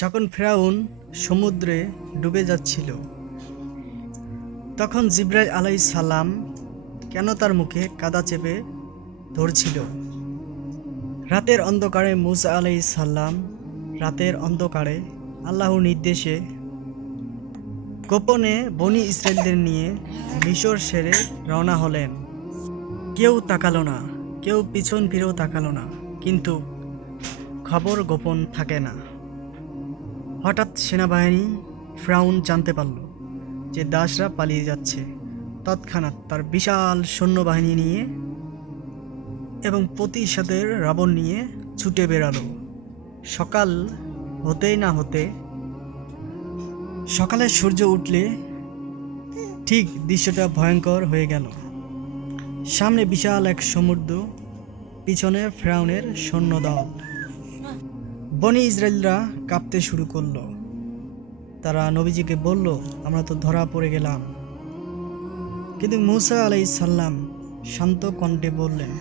যখন ফিরআউন সমুদ্রে ডুবে যাচ্ছিল, তখন জিবরাইল আলাইহিস সালাম কেন তার মুখে কাদা চেপে ধরছিল। রাতের অন্ধকারে মুসা আলাইহিস সালাম রাতের অন্ধকারে আল্লাহর নির্দেশে গোপনে বনি ইসরায়েলদের নিয়ে মিশর ছেড়ে রওনা হলেন। কেউ তাকালো না, কেউ পিছন ফিরেও তাকালো না, কিন্তু খবর গোপন থাকে না। হঠাৎ সেনাবাহিনী ফিরআউন জানতে পারল যে দাসরা পালিয়ে যাচ্ছে। তৎক্ষণাৎ তার বিশাল সৈন্যবাহিনী নিয়ে এবং প্রতিশোধের রাবণ নিয়ে ছুটে বেরালো। সকাল হতেই না হতে সকালে সূর্য উঠলে ঠিক দৃশ্যটা ভয়ঙ্কর হয়ে গেল। সামনে বিশাল এক সমুদ্র, পিছনে ফিরআউনের সৈন্যদল। বনি ইসরায়েলরা কাঁপতে শুরু করলো। তারা নবীজিকে বলল, আমরা তো ধরা পড়ে গেলাম। কিন্তু মুসা আলাইহিস সালাম শান্ত কণ্ঠে বললেন,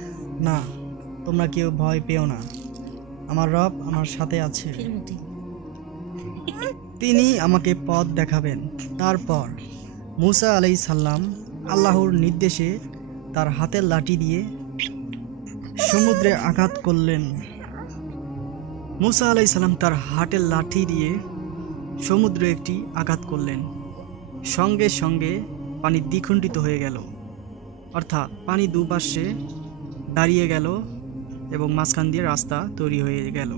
না, তোমরা কেউ ভয় পেও না, আমার রব আমার সাথে আছে, তিনি আমাকে পথ দেখাবেন। তারপর মুসা আলাইহিস সালাম আল্লাহর নির্দেশে তার হাতের লাঠি দিয়ে সমুদ্রে আঘাত করলেন। মুসা আলাইহিস সালাম তার হাতের লাঠি দিয়ে সমুদ্রে একটি আঘাত করলেন। সঙ্গে সঙ্গে পানি দ্বিখণ্ডিত হয়ে গেল, অর্থাৎ পানি দুপাশে দাঁড়িয়ে গেল এবং মাঝখান দিয়ে রাস্তা তৈরি হয়ে গেল,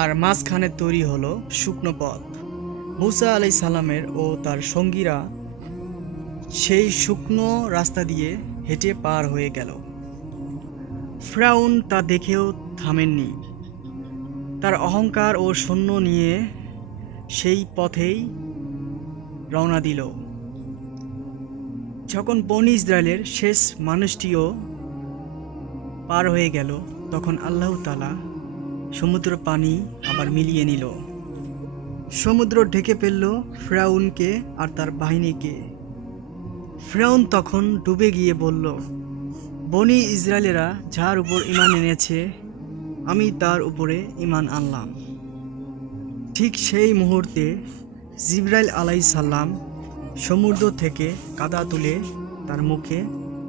আর মাঝখানে তৈরি হলো শুকনো পথ। মুসা আলাইহিস সালামের ও তার সঙ্গীরা সেই শুকনো রাস্তা দিয়ে হেঁটে পার হয়ে গেল। ফিরআউন তা দেখেও থামেননি। তার অহংকার ও সৈন্য নিয়ে সেই পথেই রওনা দিল। যখন বনি ইসরায়েলের শেষ মানুষটিও পার হয়ে গেল, তখন আল্লাহ তাআলা সমুদ্র পানি আবার মিলিয়ে নিল। সমুদ্র ঢেকে ফেলল ফিরআউনকে আর তার বাহিনীকে। ফিরআউন তখন ডুবে গিয়ে বলল, বনি ইসরায়েলেরা যার উপর ঈমান এনেছে, আমি তার উপরে ঈমান আনলাম। ঠিক সেই মুহূর্তে জিবরাইল আলাইহিস সালাম সমুদ্র থেকে কাদা তুলে তার মুখে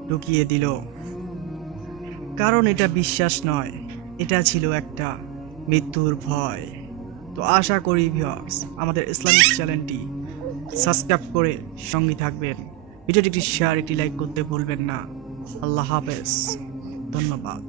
ঢুকিয়ে দিল। কারণ এটা বিশ্বাস নয়, এটা ছিল একটা মৃত্যুর ভয়। তো আশা করি ভিউয়ার্স আমাদের ইসলামিক চ্যানেলটি সাবস্ক্রাইব করে সঙ্গে থাকবেন। ভিডিওটি একটি শেয়ার, একটি লাইক করতে ভুলবেন না। আল্লাহ হাফেজ, ধন্যবাদ।